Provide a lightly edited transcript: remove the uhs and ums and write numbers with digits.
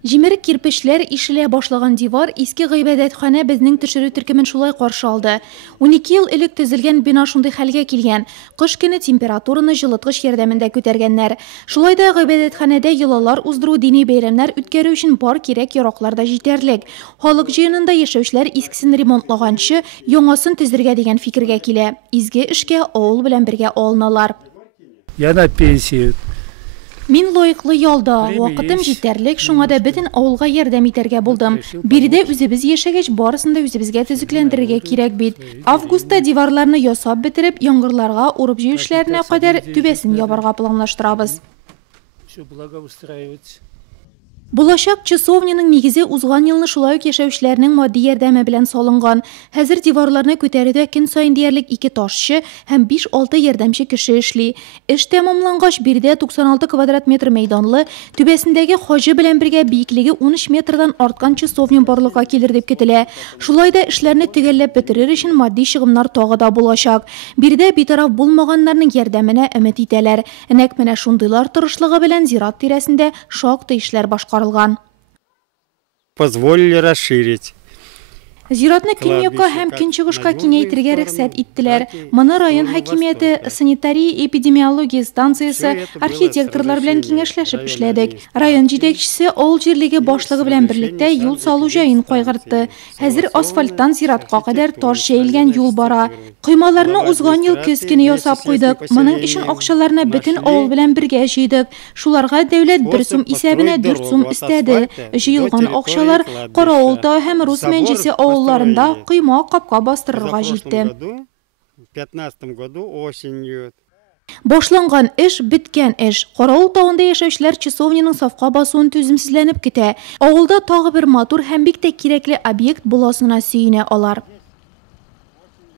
Җимерек кирпечләр ишелә башлаган дивар иске гыйбадәтханә безнең төшерү төркемен шулай каршы алды. 12 ел элек төзелгән бина шундый хәлгә килгән. Кыш көне температураны җылыткыч ярдәмендә күтәргәннәр. Шулай да гыйбадәтханәдә йолалар уздыру, дини бәйрәмнәр үткәрү өчен бар кирәк яраклар да җитәрлек. Халык җыенында яшәүчеләр искесен ремонтлаганчы, яңасын төзергә дигән фикергә килә. Изге эшкә авыл белән бергә алыналар. Я на пенсию. Мин лаеклы ялда, вакытым җитәрлек, шуңа да бөтен авылга ярдәм итәргә булдым. Биредә үзебез яшәгәч, барысын да үзебезгә төзекләндерергә кирәк бит. Августта диварларны ясап бетереп, яңгырларга, урып җыю эшләренә кадәр түбәсен ябарга планлаштырабыз. Булачак часовняның нигезе узган елны шулай ук яшәүчеләрнең матди ярдәме белән салынган. Хәзер диварларны күтәрүдә көн саен диярлек 2 ташчы һәм 5-6 ярдәмче кеше эшли. Эш тәмамлангач, биредә 96 квадрат метр мәйданлы, түбәсендәге хаҗы белән бергә биеклеге 13 метрдан арткан часовня барлыкка килер дип көтелә. Шулай да эшләрне төгәлләп бетерер өчен матди чыгымнар тагы да булачак. Биредә битараф булмаганнарның ярдәменә өмет итәләр. Нәкъ менә шундыйлар тырышлыгы белән зират тирәсендә шактый эшләр башкарылган. Позволили расширить. Зиратны көньякка һәм көнчыгышка киңәйтергә рөхсәт иттеләр. Моны район хакимияте, санитария-эпидемиология станциясе, архитекторлар белән киңәшләшеп эшләдек. Район җитәкчесе авыл җирлеге башлыгы белән берлектә юл салу җаен кайгыртты. Хәзер асфальттан зиратка кадәр таш җәелгән юл бара. Коймаларны узган ел көз көне ясап куйдык. Моның өчен акчаларны бөтен авыл белән бергә җыйдык. Шуларга дәүләт 1 сум исәбенә 4 сум өстәде. Җыелган акчалар Каравылта һәм Рус мәнҗесе авылларында койма капка бастырырга җитте. В 2015 году осенью. Башланган эш беткән эш. Каравыл тауында яшәүчеләр часовняның сафка басуын түземсезләнеп көтә. Авылда тагы бер матур һәм бик тә кирәкле объект буласына сөенә алар.